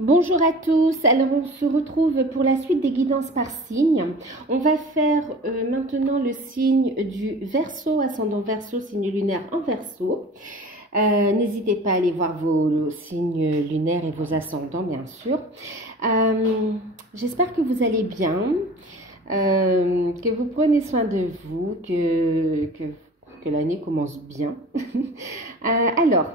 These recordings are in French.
Bonjour à tous, alors on se retrouve pour la suite des guidances par signe. On va faire maintenant le signe du Verseau, ascendant Verseau, signe lunaire en Verseau. N'hésitez pas à aller voir vos signes lunaires et vos ascendants bien sûr. J'espère que vous allez bien, que vous prenez soin de vous, que l'année commence bien. Alors,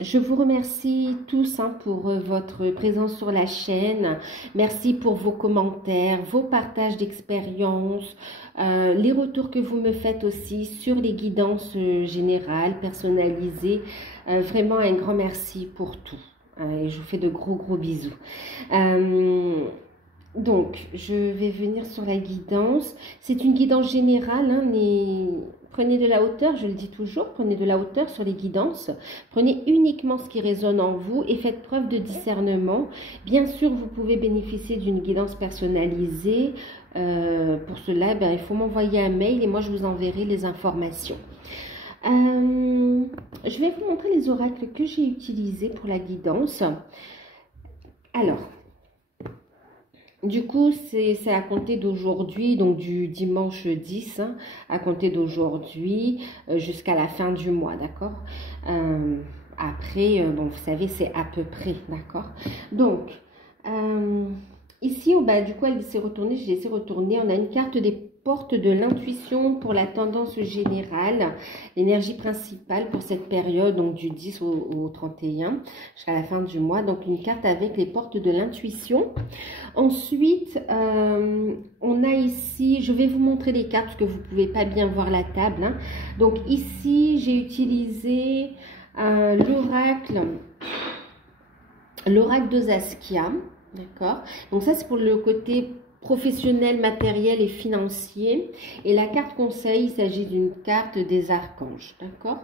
je vous remercie tous pour votre présence sur la chaîne. Merci pour vos commentaires, vos partages d'expériences, les retours que vous me faites aussi sur les guidances générales, personnalisées. Vraiment un grand merci pour tout. Et je vous fais de gros bisous. Donc, je vais venir sur la guidance. C'est une guidance générale, mais prenez de la hauteur, je le dis toujours, prenez de la hauteur sur les guidances. Prenez uniquement ce qui résonne en vous et faites preuve de discernement. Bien sûr, vous pouvez bénéficier d'une guidance personnalisée. Pour cela, il faut m'envoyer un mail et moi, je vous enverrai les informations. Je vais vous montrer les oracles que j'ai utilisés pour la guidance. Alors, du coup, c'est à compter d'aujourd'hui, donc du dimanche 10, à compter d'aujourd'hui jusqu'à la fin du mois, d'accord? Après, bon, vous savez, c'est à peu près, d'accord? Donc, ici, du coup, elle s'est retournée, je l'ai laissé retourner. On a une carte des portes de l'intuition pour la tendance générale, l'énergie principale pour cette période, donc du 10 au 31, jusqu'à la fin du mois. Donc, une carte avec les portes de l'intuition. Ensuite, on a ici, je vais vous montrer les cartes parce que vous ne pouvez pas bien voir la table. Donc, ici, j'ai utilisé l'oracle de Saskia. D'accord. Donc ça, c'est pour le côté professionnel, matériel et financier. Et la carte conseil, il s'agit d'une carte des archanges. D'accord.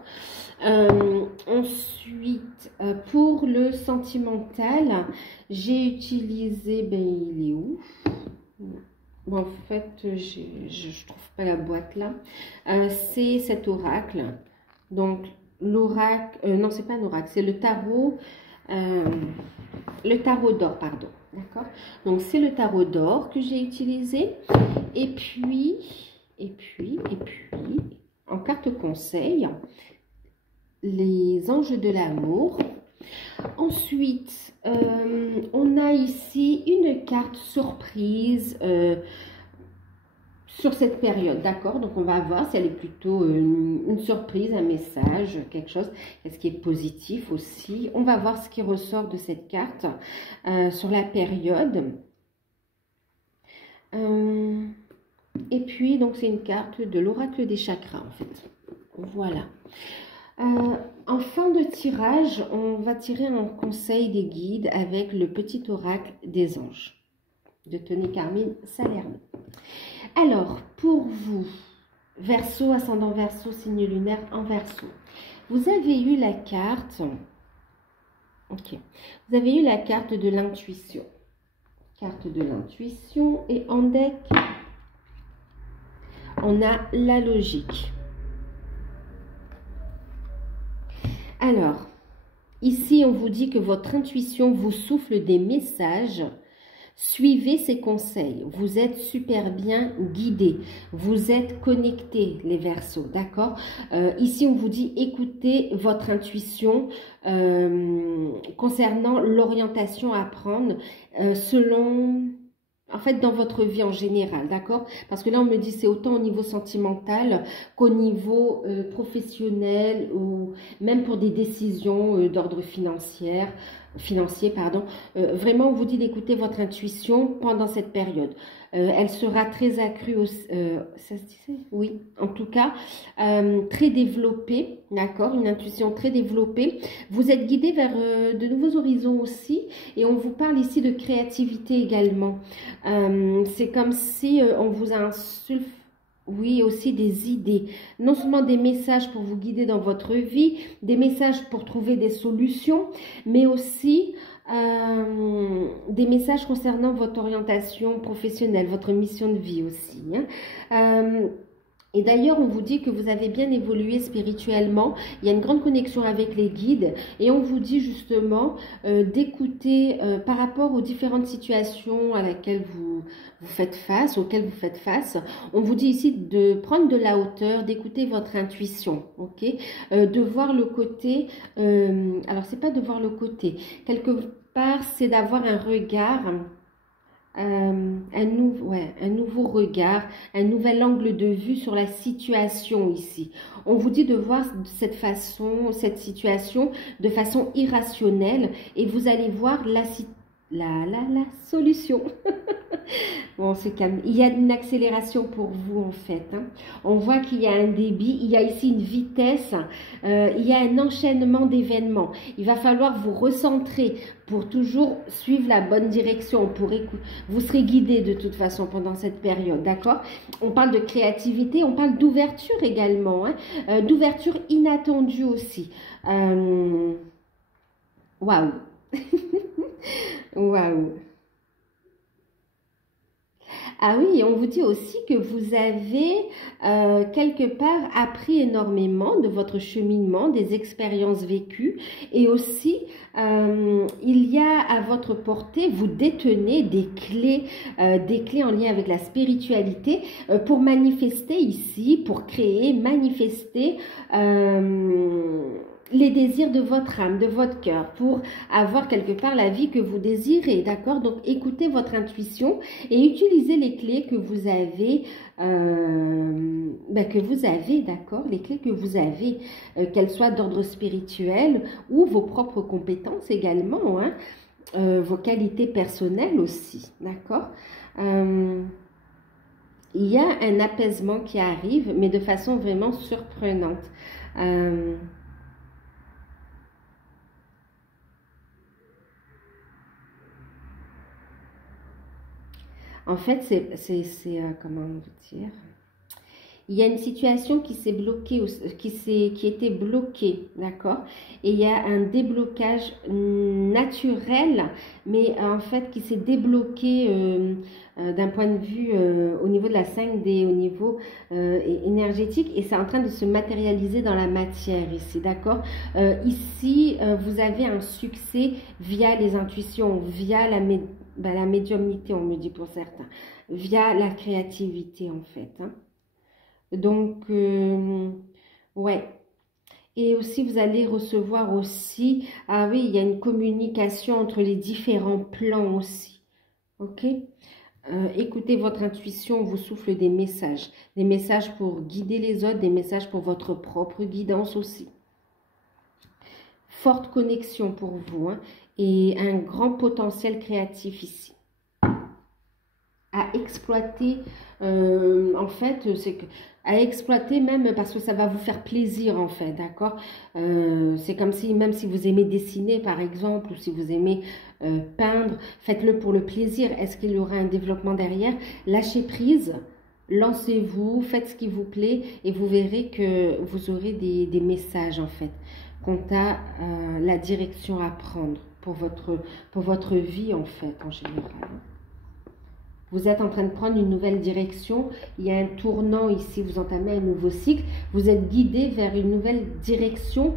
Ensuite, pour le sentimental, j'ai utilisé, il est où? Bon, en fait, je trouve pas la boîte là. C'est cet oracle. Donc, l'oracle, non, c'est pas un oracle, c'est le tarot d'or, pardon. D'accord. Donc, c'est le tarot d'or que j'ai utilisé. Et puis, en carte conseil, les anges de l'amour. Ensuite, on a ici une carte surprise sur cette période, d'accord? Donc, on va voir si elle est plutôt une surprise, un message, quelque chose, est-ce qui est positif aussi. On va voir ce qui ressort de cette carte sur la période. Et puis, donc, c'est une carte de l'oracle des chakras, en fait. Voilà. En fin de tirage, on va tirer un conseil des guides avec le petit oracle des anges de Tony Carmine Salerno. Alors, pour vous, Verseau, ascendant Verseau, signe lunaire en Verseau, vous avez eu la carte, vous avez eu la carte de l'intuition. Carte de l'intuition et en deck, on a la logique. Alors, ici, on vous dit que votre intuition vous souffle des messages. Suivez ces conseils. Vous êtes super bien guidés. Vous êtes connectés, les Verseaux, d'accord? Ici, on vous dit écoutez votre intuition concernant l'orientation à prendre selon... En fait, dans votre vie en général, d'accord? Parce que là, on me dit c'est autant au niveau sentimental qu'au niveau professionnel ou même pour des décisions d'ordre financier, pardon. Vraiment, on vous dit d'écouter votre intuition pendant cette période. Elle sera très accrue, ça se disait? Oui, en tout cas, très développée, d'accord? Une intuition très développée. Vous êtes guidé vers de nouveaux horizons aussi et on vous parle ici de créativité également. C'est comme si on vous insuffle, oui, aussi des idées, non seulement des messages pour vous guider dans votre vie, des messages pour trouver des solutions, mais aussi des messages concernant votre orientation professionnelle, votre mission de vie aussi. Et d'ailleurs, on vous dit que vous avez bien évolué spirituellement. Il y a une grande connexion avec les guides. Et on vous dit justement d'écouter par rapport aux différentes situations à laquelle vous faites face, auxquelles vous faites face. On vous dit ici de prendre de la hauteur, d'écouter votre intuition, ok, de voir le côté. Alors, c'est pas de voir le côté. Quelque part, c'est d'avoir un regard. Un nouveau regard, un nouvel angle de vue sur la situation ici. On vous dit de voir cette situation de façon irrationnelle et vous allez voir la solution. Bon, c'est calme. Il y a une accélération pour vous en fait. Hein. On voit qu'il y a un débit, il y a ici une vitesse, il y a un enchaînement d'événements. Il va falloir vous recentrer pour toujours suivre la bonne direction. Vous serez guidé de toute façon pendant cette période, d'accord? On parle de créativité, on parle d'ouverture également, hein, d'ouverture inattendue aussi. Waouh! Waouh! Ah oui, on vous dit aussi que vous avez quelque part appris énormément de votre cheminement, des expériences vécues et aussi il y a à votre portée, vous détenez des clés en lien avec la spiritualité pour manifester ici, pour créer, manifester les désirs de votre âme, de votre cœur, pour avoir quelque part la vie que vous désirez, d'accord? Donc, écoutez votre intuition et utilisez les clés que vous avez, d'accord? Les clés que vous avez, qu'elles soient d'ordre spirituel ou vos propres compétences également, hein? Vos qualités personnelles aussi, d'accord? Il y a un apaisement qui arrive, mais de façon vraiment surprenante. En fait, comment vous dire? Il y a une situation qui s'est bloquée, qui était bloquée, d'accord? Et il y a un déblocage naturel, mais en fait qui s'est débloqué d'un point de vue au niveau de la 5D, au niveau énergétique, et c'est en train de se matérialiser dans la matière ici, d'accord? Ici, vous avez un succès via les intuitions, via la médiumnité, on me dit pour certains, via la créativité en fait, hein. Donc, ouais. Et aussi, vous allez recevoir aussi, ah oui, il y a une communication entre les différents plans aussi, ok? Écoutez votre intuition, vous souffle des messages pour guider les autres, des messages pour votre propre guidance aussi. Forte connexion pour vous, hein, et un grand potentiel créatif ici à exploiter. En fait, c'est que à exploiter même parce que ça va vous faire plaisir en fait, d'accord? C'est comme si, même si vous aimez dessiner par exemple, ou si vous aimez peindre, faites-le pour le plaisir. Est-ce qu'il y aura un développement derrière? Lâchez prise, lancez-vous, faites ce qui vous plaît et vous verrez que vous aurez des messages en fait quant à la direction à prendre pour votre vie en fait en général. Vous êtes en train de prendre une nouvelle direction, il y a un tournant ici, vous entamez un nouveau cycle, vous êtes guidé vers une nouvelle direction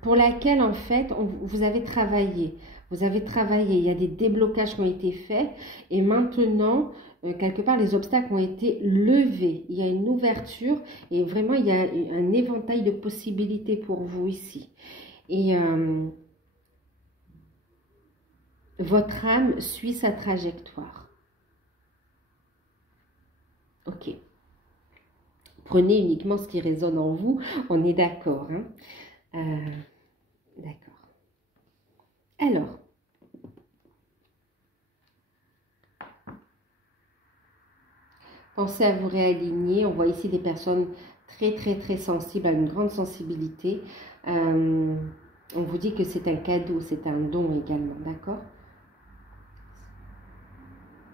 pour laquelle en fait vous avez travaillé. Vous avez travaillé, il y a des déblocages qui ont été faits et maintenant, quelque part, les obstacles ont été levés. Il y a une ouverture et vraiment, il y a un éventail de possibilités pour vous ici. Et votre âme suit sa trajectoire. Ok. Prenez uniquement ce qui résonne en vous. On est d'accord, hein? D'accord. Alors. Pensez à vous réaligner. On voit ici des personnes très, très, très sensibles, à une grande sensibilité. On vous dit que c'est un cadeau, c'est un don également, d'accord?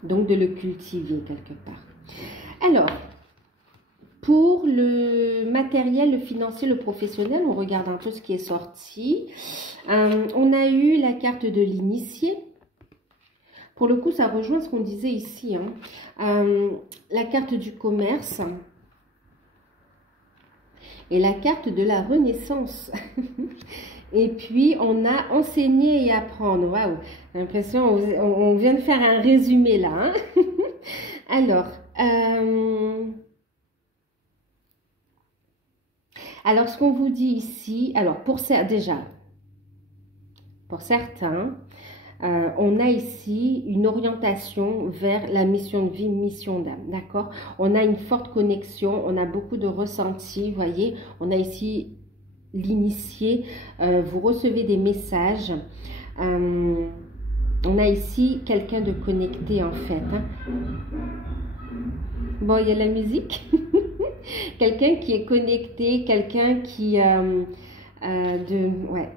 Donc, de le cultiver quelque part. Alors, pour le matériel, le financier, le professionnel, on regarde un peu ce qui est sorti. On a eu la carte de l'initié. Pour le coup, ça rejoint ce qu'on disait ici, hein. La carte du commerce et la carte de la renaissance. Et puis, on a enseigner et apprendre. Waouh, j'ai l'impression on vient de faire un résumé là, hein. Alors, ce qu'on vous dit ici, alors déjà, pour certains, on a ici une orientation vers la mission de vie, mission d'âme, d'accord? On a une forte connexion, on a beaucoup de ressentis, vous voyez? On a ici l'initié, vous recevez des messages. On a ici quelqu'un de connecté en fait, hein. Bon, il y a la musique. Quelqu'un qui est connecté, quelqu'un qui... ouais.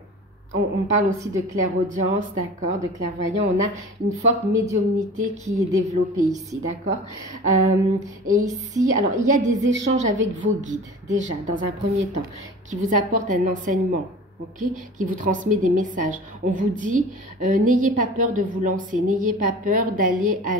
On parle aussi de clairaudience, d'accord, de clairvoyant. On a une forte médiumnité qui est développée ici, d'accord. Et ici, alors, il y a des échanges avec vos guides, déjà, dans un premier temps, qui vous apportent un enseignement, ok, qui vous transmet des messages. On vous dit, n'ayez pas peur de vous lancer, n'ayez pas peur d'aller à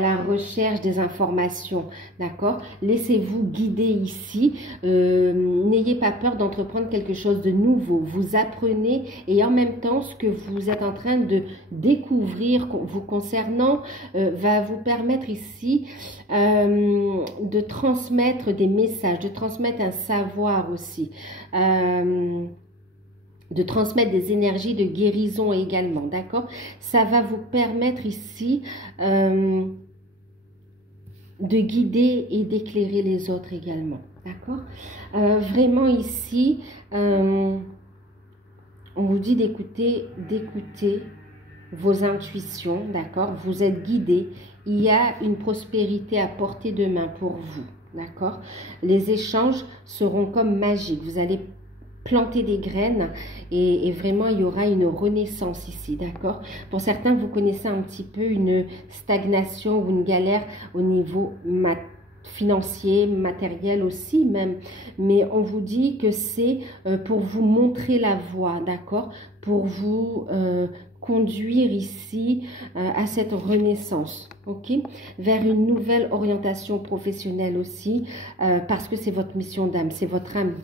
la recherche des informations, d'accord? Laissez-vous guider ici, n'ayez pas peur d'entreprendre quelque chose de nouveau, vous apprenez et en même temps ce que vous êtes en train de découvrir vous concernant va vous permettre ici de transmettre des messages, de transmettre un savoir aussi, de transmettre des énergies de guérison également, d'accord? Ça va vous permettre ici de guider et d'éclairer les autres également, d'accord? Vraiment ici, on vous dit d'écouter vos intuitions, d'accord? Vous êtes guidé, il y a une prospérité à portée de main pour vous, d'accord? Les échanges seront comme magiques, vous allez planter des graines et vraiment il y aura une renaissance ici, d'accord? Pour certains, vous connaissez un petit peu une stagnation ou une galère au niveau financier, matériel aussi même, mais on vous dit que c'est pour vous montrer la voie, d'accord? Pour vous conduire ici à cette renaissance, ok? Vers une nouvelle orientation professionnelle aussi, parce que c'est votre mission d'âme, c'est votre âme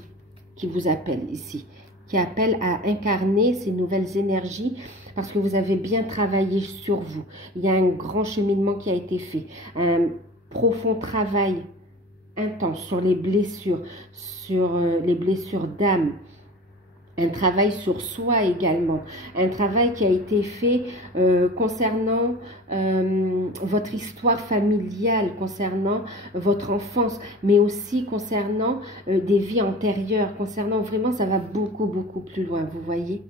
qui vous appelle ici, qui appelle à incarner ces nouvelles énergies parce que vous avez bien travaillé sur vous. Il y a un grand cheminement qui a été fait, un profond travail intense sur les blessures d'âme, un travail sur soi également, un travail qui a été fait concernant votre histoire familiale, concernant votre enfance, mais aussi concernant des vies antérieures, concernant vraiment, ça va beaucoup, beaucoup plus loin, vous voyez.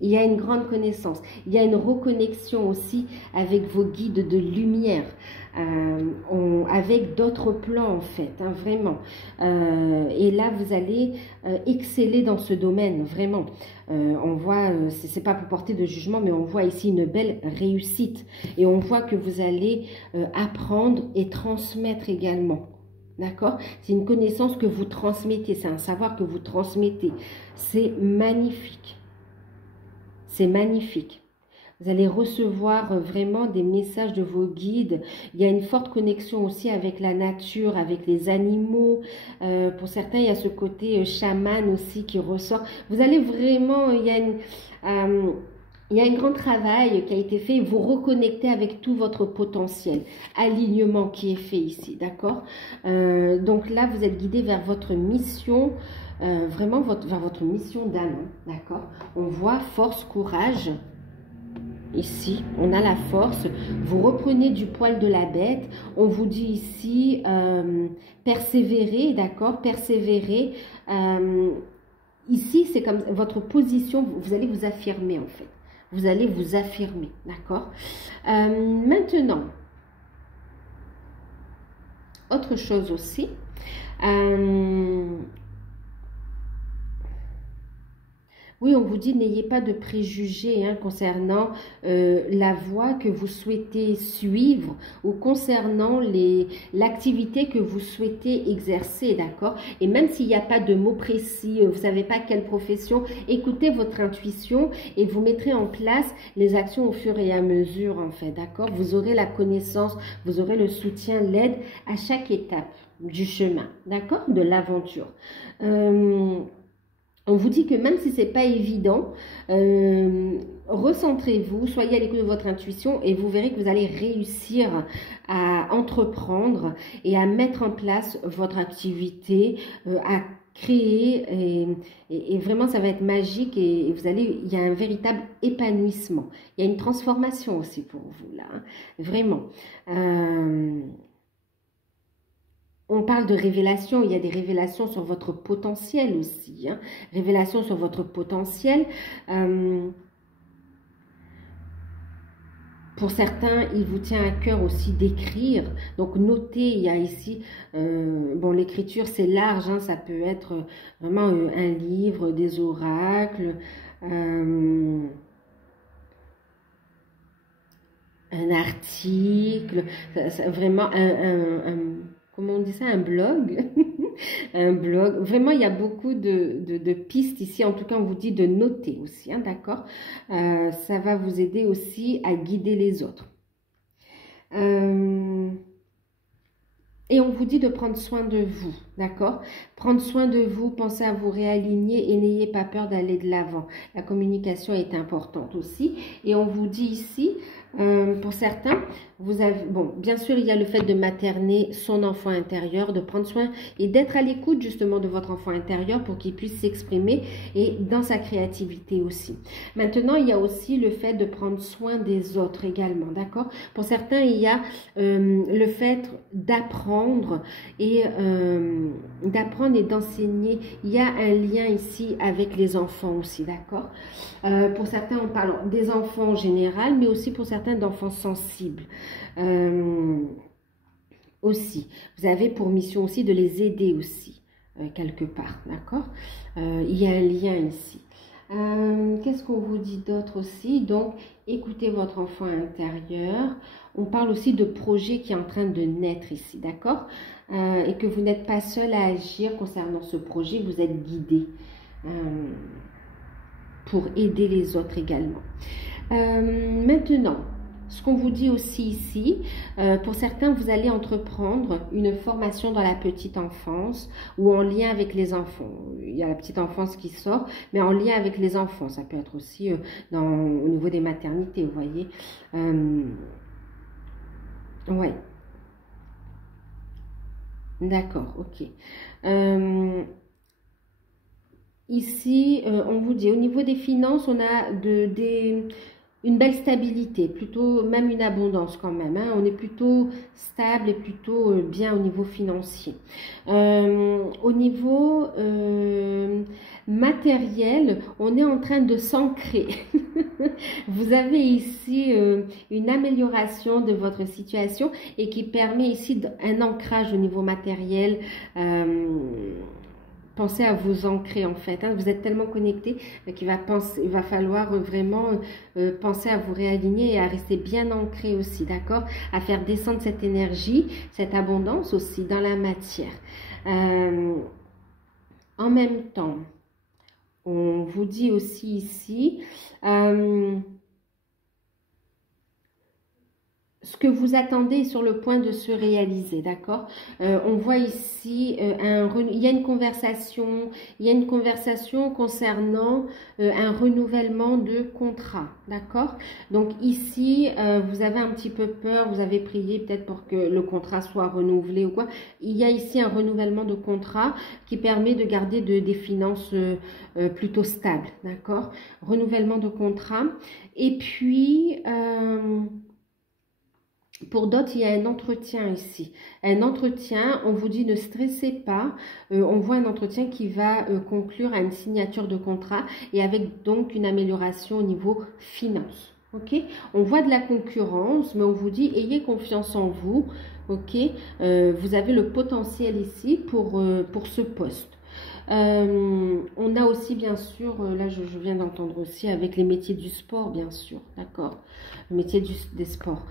Il y a une grande connaissance, il y a une reconnexion aussi avec vos guides de lumière, avec d'autres plans en fait, hein, vraiment. Et là, vous allez exceller dans ce domaine, vraiment. On voit, c'est pas pour porter de jugement, mais on voit ici une belle réussite. Et on voit que vous allez apprendre et transmettre également. D'accord? C'est une connaissance que vous transmettez, c'est un savoir que vous transmettez. C'est magnifique. C'est magnifique. Vous allez recevoir vraiment des messages de vos guides. Il y a une forte connexion aussi avec la nature, avec les animaux. Pour certains, il y a ce côté chaman aussi qui ressort. Vous allez vraiment, il y a un grand travail qui a été fait. Vous reconnectez avec tout votre potentiel. Alignement qui est fait ici, d'accord? Donc là, vous êtes guidé vers votre mission. Vraiment vers votre mission d'âme, d'accord? On voit force, courage, ici, on a la force, vous reprenez du poil de la bête, on vous dit ici, persévérer, d'accord? Persévérer, ici c'est comme votre position, vous allez vous affirmer en fait, vous allez vous affirmer, d'accord? Maintenant, autre chose aussi, Oui, on vous dit n'ayez pas de préjugés hein, concernant la voie que vous souhaitez suivre ou concernant l'activité que vous souhaitez exercer, d'accord? Et même s'il n'y a pas de mots précis, vous ne savez pas quelle profession, écoutez votre intuition et vous mettrez en place les actions au fur et à mesure, en fait, d'accord? Vous aurez la connaissance, vous aurez le soutien, l'aide à chaque étape du chemin, d'accord? De l'aventure. On vous dit que même si ce n'est pas évident, recentrez-vous, soyez à l'écoute de votre intuition et vous verrez que vous allez réussir à entreprendre et à mettre en place votre activité, à créer et vraiment ça va être magique et vous allez, il y a un véritable épanouissement. Il y a une transformation aussi pour vous là, hein, vraiment. On parle de révélation, il y a des révélations sur votre potentiel aussi. Hein. Révélations sur votre potentiel. Pour certains, il vous tient à cœur aussi d'écrire. Donc, notez, il y a ici, bon, l'écriture, c'est large. Hein, ça peut être vraiment un livre, des oracles, un article, vraiment comment on dit ça, un blog, un blog. Vraiment, il y a beaucoup de pistes ici. En tout cas, on vous dit de noter aussi, hein, d'accord? Ça va vous aider aussi à guider les autres. Et on vous dit de prendre soin de vous, d'accord? Prendre soin de vous, pensez à vous réaligner et n'ayez pas peur d'aller de l'avant. La communication est importante aussi. Et on vous dit ici, pour certains, vous avez, bon, bien sûr, il y a le fait de materner son enfant intérieur, de prendre soin et d'être à l'écoute justement de votre enfant intérieur pour qu'il puisse s'exprimer et dans sa créativité aussi. Maintenant, il y a aussi le fait de prendre soin des autres également, d'accord? Pour certains, il y a le fait d'apprendre et d'enseigner. Il y a un lien ici avec les enfants aussi, d'accord? Pour certains, on parle des enfants en général, mais aussi pour certains d'enfants sensibles. Aussi, vous avez pour mission aussi de les aider aussi, quelque part, d'accord? Il y a un lien ici. Qu'est-ce qu'on vous dit d'autre aussi? Donc, écoutez votre enfant intérieur. On parle aussi de projet qui est en train de naître ici, d'accord? Et que vous n'êtes pas seul à agir concernant ce projet, vous êtes guidé pour aider les autres également. Maintenant, ce qu'on vous dit aussi ici, pour certains, vous allez entreprendre une formation dans la petite enfance ou en lien avec les enfants. Il y a la petite enfance qui sort, mais en lien avec les enfants. Ça peut être aussi au niveau des maternités, vous voyez. Ouais. D'accord, ok. Ici, on vous dit, au niveau des finances, on a une belle stabilité, plutôt même une abondance quand même. Hein. On est plutôt stable et plutôt bien au niveau financier. Au niveau matériel, on est en train de s'ancrer. Vous avez ici une amélioration de votre situation et qui permet ici un ancrage au niveau matériel. Pensez à vous ancrer en fait. Hein. Vous êtes tellement connecté qu'il va falloir vraiment penser à vous réaligner et à rester bien ancré aussi, d'accord? À faire descendre cette énergie, cette abondance aussi dans la matière. En même temps, on vous dit aussi ici... ce que vous attendez est sur le point de se réaliser, d'accord? On voit ici, il y a une conversation concernant un renouvellement de contrat, d'accord? Donc ici, vous avez un petit peu peur, vous avez prié peut-être pour que le contrat soit renouvelé ou quoi. Il y a ici un renouvellement de contrat qui permet de garder des finances plutôt stables, d'accord? Renouvellement de contrat. Et puis... pour d'autres, il y a un entretien ici. Un entretien, on vous dit ne stressez pas. On voit un entretien qui va conclure à une signature de contrat et avec donc une amélioration au niveau finance. Ok? On voit de la concurrence, mais on vous dit ayez confiance en vous. Ok? Vous avez le potentiel ici pour ce poste. On a aussi, bien sûr, là, je viens d'entendre aussi avec les métiers du sport, bien sûr, d'accord? Le métier des sports.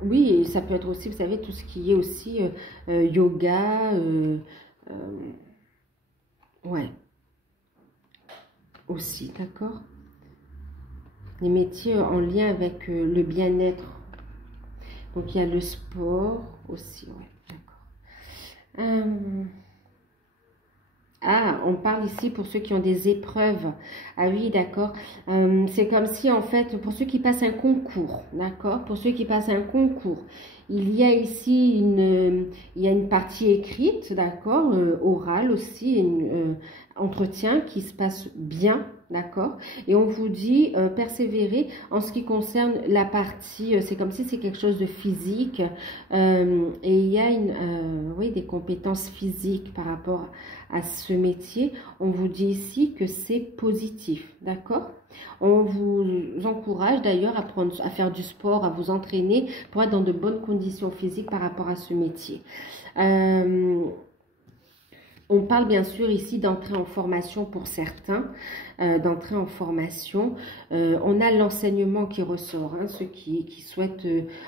Oui, et ça peut être aussi, vous savez, tout ce qui est aussi yoga, ouais, aussi, d'accord? Les métiers en lien avec le bien-être. Donc, il y a le sport aussi, ouais, d'accord. Ah, on parle ici pour ceux qui ont des épreuves. Ah oui, d'accord. C'est comme si, en fait, pour ceux qui passent un concours, d'accord? Pour ceux qui passent un concours, il y a ici il y a une partie écrite, d'accord? Orale aussi, entretien qui se passe bien, d'accord? Et on vous dit persévérer en ce qui concerne la partie, c'est comme si c'est quelque chose de physique. Et il y a oui, des compétences physiques par rapport à ce métier. On vous dit ici que c'est positif, d'accord? On vous encourage d'ailleurs à faire du sport, à vous entraîner pour être dans de bonnes conditions physiques par rapport à ce métier. On parle bien sûr ici d'entrer en formation pour certains, d'entrer en formation. On a l'enseignement qui ressort, hein, ceux qui souhaitent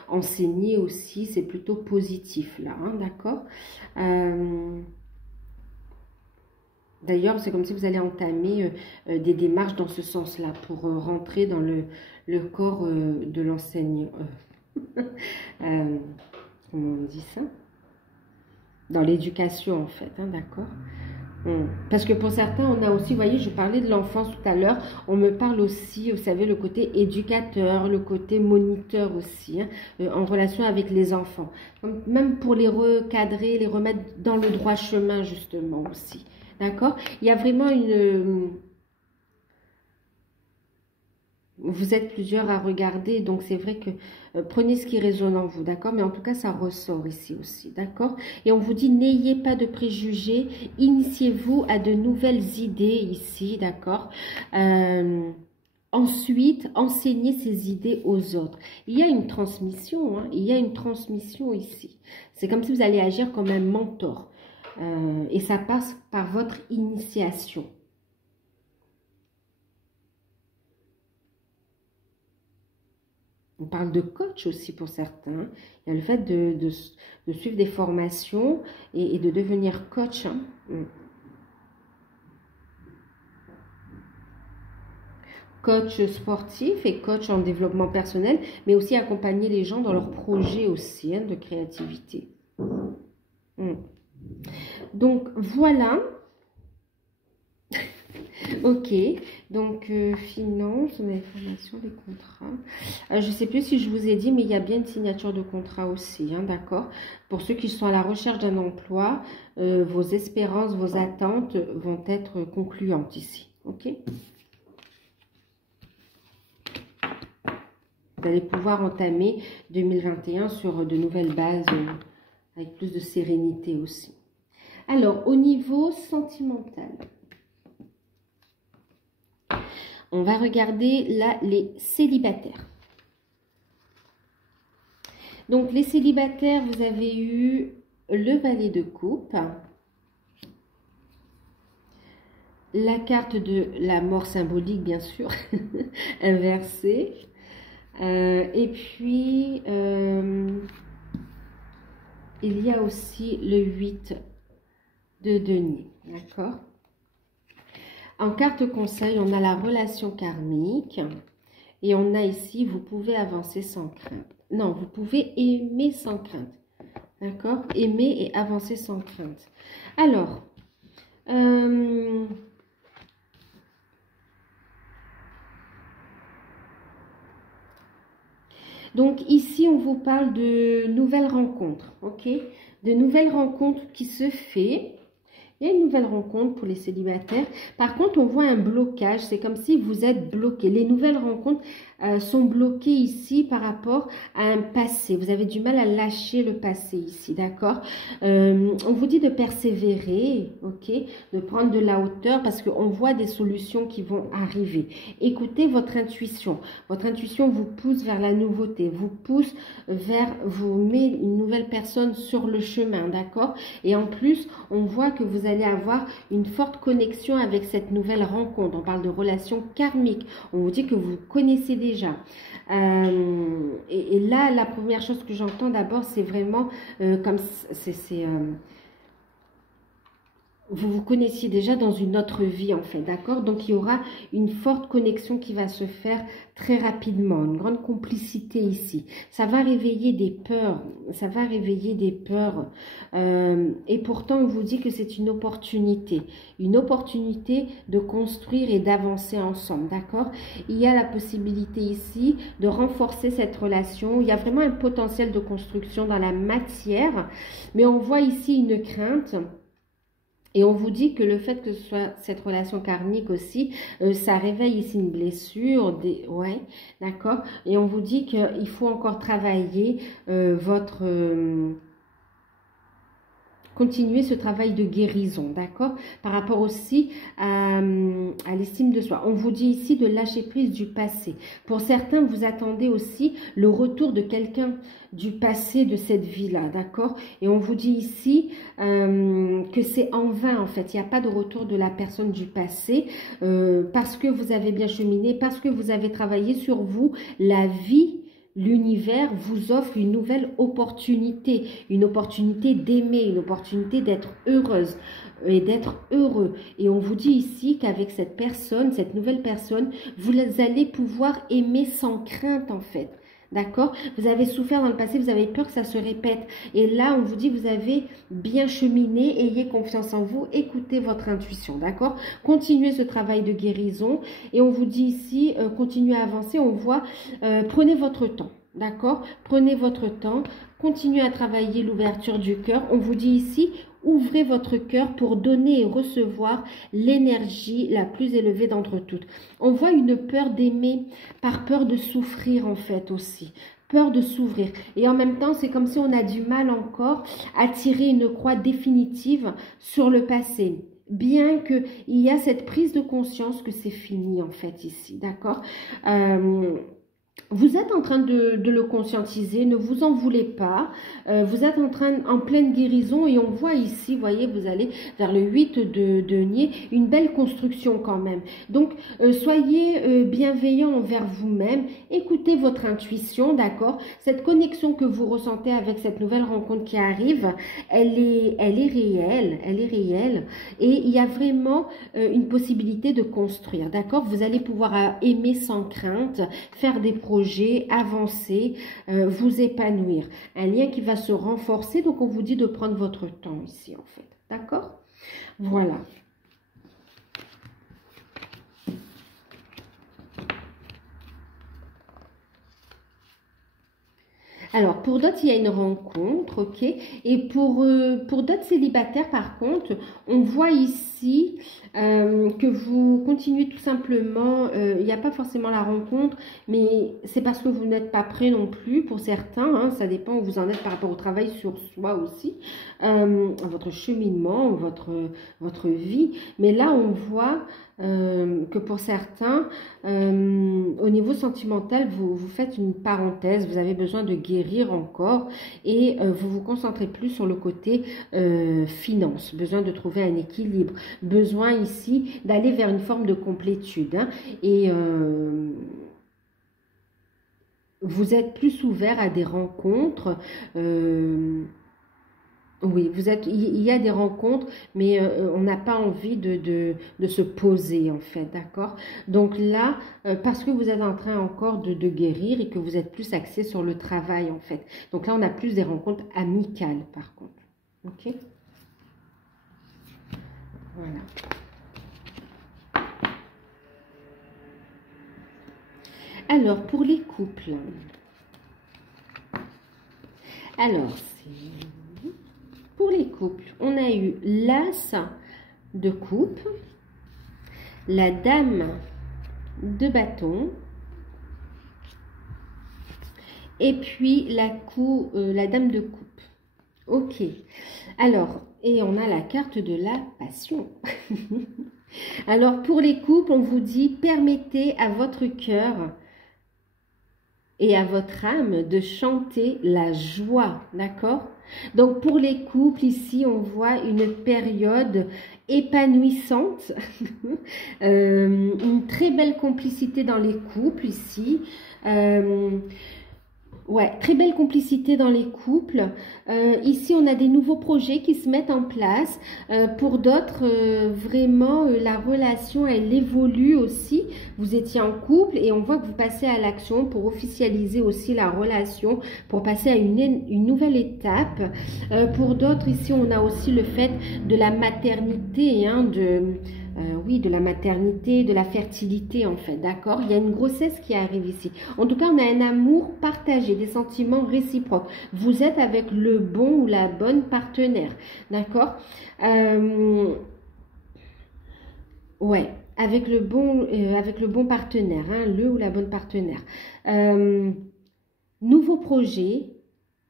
enseigner aussi, c'est plutôt positif là, hein, d'accord? D'ailleurs, c'est comme si vous allez entamer des démarches dans ce sens-là pour rentrer dans le corps de l'enseignant. Comment on dit ça? Dans l'éducation, en fait, hein, d'accord? Parce que pour certains, on a aussi, vous voyez, je parlais de l'enfance tout à l'heure, on me parle aussi, vous savez, le côté éducateur, le côté moniteur aussi, hein, en relation avec les enfants. Donc, même pour les recadrer, les remettre dans le droit chemin, justement, aussi. D'accord? Il y a vraiment Vous êtes plusieurs à regarder, donc c'est vrai que prenez ce qui résonne en vous, d'accord? Mais en tout cas, ça ressort ici aussi, d'accord? Et on vous dit, n'ayez pas de préjugés, initiez-vous à de nouvelles idées ici, d'accord? Ensuite, enseignez ces idées aux autres. Il y a une transmission, hein? Il y a une transmission ici. C'est comme si vous allez agir comme un mentor. Et ça passe par votre initiation. On parle de coach aussi pour certains. Il y a le fait de suivre des formations et de devenir coach. Hein. Coach sportif et coach en développement personnel, mais aussi accompagner les gens dans leurs projets aussi, hein, de créativité. Donc, voilà. Ok, donc finance, on a les formations, les contrats. Je ne sais plus si je vous ai dit, mais il y a bien une signature de contrat aussi, hein, d'accord? Pour ceux qui sont à la recherche d'un emploi, vos espérances, vos attentes vont être concluantes ici, ok? Vous allez pouvoir entamer 2021 sur de nouvelles bases, avec plus de sérénité aussi. Alors, au niveau sentimental, on va regarder là les célibataires. Donc, les célibataires, vous avez eu le valet de coupe, la carte de la mort symbolique, bien sûr, inversée. Et puis, il y a aussi le 8 de denier, d'accord? En carte conseil, on a la relation karmique et on a ici, vous pouvez avancer sans crainte. Non, vous pouvez aimer sans crainte, d'accord? Aimer et avancer sans crainte. Alors, donc ici, on vous parle de nouvelles rencontres, ok? De nouvelles rencontres qui se fait, Il y a une nouvelle rencontre pour les célibataires. Par contre, on voit un blocage. C'est comme si vous êtes bloqué. Les nouvelles rencontres sont bloquées ici par rapport à un passé. Vous avez du mal à lâcher le passé ici, d'accord? On vous dit de persévérer, ok? De prendre de la hauteur parce qu'on voit des solutions qui vont arriver. Écoutez votre intuition. Votre intuition vous pousse vers la nouveauté, vous pousse vers, vous met une nouvelle personne sur le chemin, d'accord? Et en plus, on voit que vous allez avoir une forte connexion avec cette nouvelle rencontre. On parle de relations karmiques. On vous dit que vous connaissez déjà. Et là, la première chose que j'entends d'abord, c'est vraiment comme vous vous connaissiez déjà dans une autre vie en fait, d'accord? Donc il y aura une forte connexion qui va se faire très rapidement, une grande complicité ici. Ça va réveiller des peurs, ça va réveiller des peurs. Et pourtant on vous dit que c'est une opportunité de construire et d'avancer ensemble, d'accord? Il y a la possibilité ici de renforcer cette relation. Il y a vraiment un potentiel de construction dans la matière, mais on voit ici une crainte. Et on vous dit que le fait que ce soit cette relation karmique aussi, ça réveille ici une blessure, ouais, d'accord. Et on vous dit qu'il faut encore travailler continuer ce travail de guérison, d'accord? Par rapport aussi à l'estime de soi. On vous dit ici de lâcher prise du passé. Pour certains, vous attendez aussi le retour de quelqu'un du passé de cette vie-là, d'accord? Et on vous dit ici que c'est en vain, en fait. Il n'y a pas de retour de la personne du passé parce que vous avez bien cheminé, parce que vous avez travaillé sur vous, la vie. L'univers vous offre une nouvelle opportunité, une opportunité d'aimer, une opportunité d'être heureuse et d'être heureux. Et on vous dit ici qu'avec cette personne, cette nouvelle personne, vous allez pouvoir aimer sans crainte en fait. D'accord? Vous avez souffert dans le passé, vous avez peur que ça se répète. Et là, on vous dit, vous avez bien cheminé, ayez confiance en vous, écoutez votre intuition. D'accord? Continuez ce travail de guérison. Et on vous dit ici, continuez à avancer. On voit, prenez votre temps. D'accord? Prenez votre temps. Continuez à travailler l'ouverture du cœur. On vous dit ici, ouvrez votre cœur pour donner et recevoir l'énergie la plus élevée d'entre toutes. On voit une peur d'aimer par peur de souffrir en fait aussi. Peur de s'ouvrir. Et en même temps, c'est comme si on a du mal encore à tirer une croix définitive sur le passé. Bien qu'il y a cette prise de conscience que c'est fini en fait ici. D'accord? Vous êtes en train de le conscientiser, ne vous en voulez pas, vous êtes en pleine guérison et on voit ici, vous voyez, vous allez vers le 8 de denier, une belle construction quand même. Donc, soyez bienveillant envers vous-même, écoutez votre intuition, d'accord? Cette connexion que vous ressentez avec cette nouvelle rencontre qui arrive, elle est réelle et il y a vraiment une possibilité de construire, d'accord? Vous allez pouvoir aimer sans crainte, faire des projets, avancer, vous épanouir. Un lien qui va se renforcer, donc on vous dit de prendre votre temps ici en fait. D'accord? Voilà. Alors, pour d'autres, il y a une rencontre, ok? Et pour d'autres célibataires, par contre, on voit ici que vous continuez tout simplement, il n'y a pas forcément la rencontre, mais c'est parce que vous n'êtes pas prêt non plus, pour certains, hein, ça dépend où vous en êtes par rapport au travail sur soi aussi, votre cheminement, votre vie. Mais là, on voit que pour certains, au niveau sentimental, vous faites une parenthèse, vous avez besoin de guérir encore et vous vous concentrez plus sur le côté finance, besoin de trouver un équilibre, besoin ici d'aller vers une forme de complétude, hein, et vous êtes plus ouvert à des rencontres. Oui, il y a des rencontres, mais on n'a pas envie de se poser en fait, d'accord? Donc là, parce que vous êtes en train encore de guérir et que vous êtes plus axé sur le travail en fait. Donc là, on a plus des rencontres amicales par contre, ok? Voilà. Alors, pour les couples, alors, pour les couples, on a eu l'As de coupe, la dame de bâton, et puis la dame de coupe. Ok. Alors, et on a la carte de la passion. Alors, pour les couples, on vous dit, permettez à votre cœur et à votre âme de chanter la joie, d'accord? Donc, pour les couples, ici, on voit une période épanouissante, une très belle complicité dans les couples, ici. Ouais, très belle complicité dans les couples. Ici, on a des nouveaux projets qui se mettent en place. Pour d'autres, vraiment, la relation, elle évolue aussi. Vous étiez en couple et on voit que vous passez à l'action pour officialiser aussi la relation, pour passer à une nouvelle étape. Pour d'autres, ici, on a aussi le fait de la maternité, hein, oui, de la maternité, de la fertilité en fait, d'accord? Il y a une grossesse qui arrive ici. En tout cas, on a un amour partagé, des sentiments réciproques. Vous êtes avec le bon ou la bonne partenaire, d'accord? Ouais, avec le bon partenaire, hein, le ou la bonne partenaire. Nouveau projet,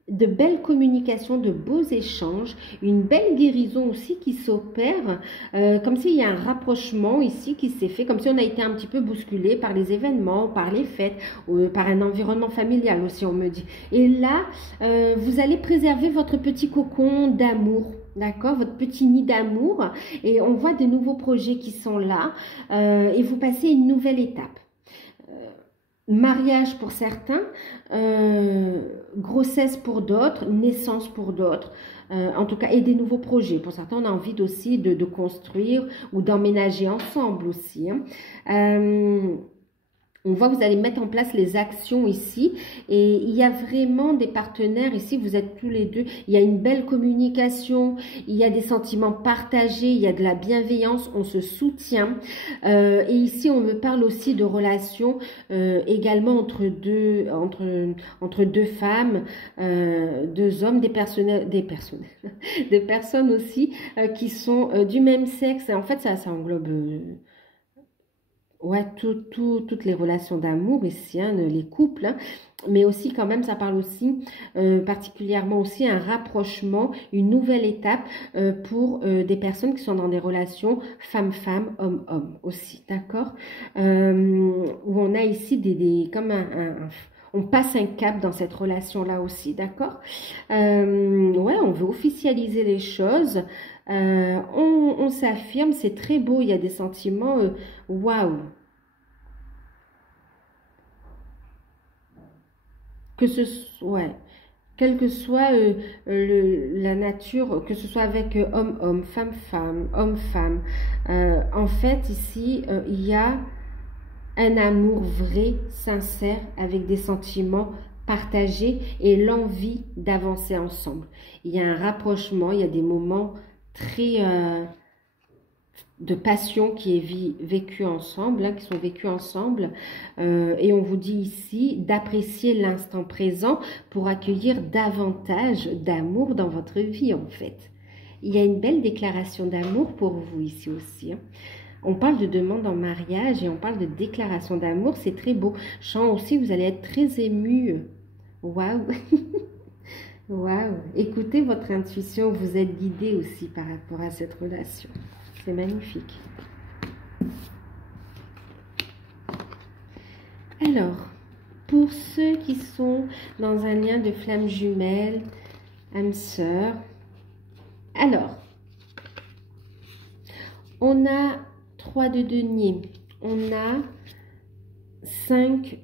de belles communications, de beaux échanges, une belle guérison aussi qui s'opère, comme s'il y a un rapprochement ici qui s'est fait, comme si on a été un petit peu bousculé par les événements, par les fêtes, par un environnement familial aussi, on me dit. Et là, vous allez préserver votre petit cocon d'amour. D'accord, votre petit nid d'amour, et on voit de nouveaux projets qui sont là, et vous passez une nouvelle étape. Mariage pour certains, grossesse pour d'autres, naissance pour d'autres, en tout cas, et des nouveaux projets. Pour certains, on a envie aussi de construire ou d'emménager ensemble aussi, hein. On voit que vous allez mettre en place les actions ici et il y a vraiment des partenaires ici, vous êtes tous les deux, il y a une belle communication, il y a des sentiments partagés, il y a de la bienveillance, on se soutient et ici on me parle aussi de relations également entre deux femmes, deux hommes, des personnes aussi qui sont du même sexe et en fait ça englobe... Ouais, toutes les relations d'amour ici, hein, les couples, hein, mais aussi quand même, ça parle aussi particulièrement aussi un rapprochement, une nouvelle étape pour des personnes qui sont dans des relations femme-femme, homme-homme aussi, d'accord? Où on a ici comme on passe un cap dans cette relation-là aussi, d'accord? Ouais, on veut officialiser les choses. On s'affirme, c'est très beau, il y a des sentiments waouh. Que ce soit, ouais, quelle que soit la nature, que ce soit avec homme-homme, femme-femme, homme-femme, en fait, ici, il y a un amour vrai, sincère, avec des sentiments partagés et l'envie d'avancer ensemble. Il y a un rapprochement, il y a des moments très de passion qui est vécue ensemble, hein, qui sont vécus ensemble. Et on vous dit ici d'apprécier l'instant présent pour accueillir davantage d'amour dans votre vie en fait. Il y a une belle déclaration d'amour pour vous ici aussi, hein. On parle de demande en mariage et on parle de déclaration d'amour, c'est très beau. Je sens aussi que vous allez être très ému. Waouh. Waouh. Écoutez votre intuition, vous êtes guidé aussi par rapport à cette relation. C'est magnifique. Alors, pour ceux qui sont dans un lien de flamme jumelle, âme sœur, alors, on a 3 de denier, on a 5,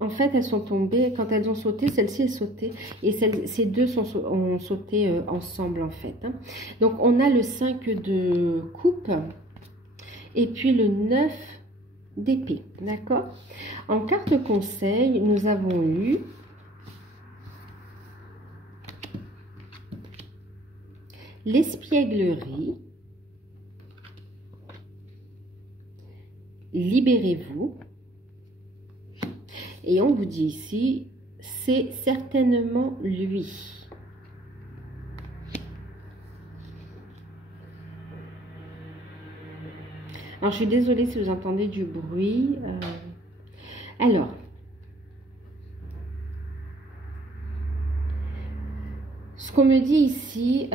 en fait elles sont tombées, quand elles ont sauté, celle-ci est sautée, et ces deux ont sauté ensemble en fait, hein. Donc on a le 5 de coupe, et puis le 9 d'épée, d'accord? En carte conseil, nous avons eu l'espièglerie, libérez-vous, et on vous dit ici, c'est certainement lui. Alors, je suis désolée si vous entendez du bruit. Alors, ce qu'on me dit ici,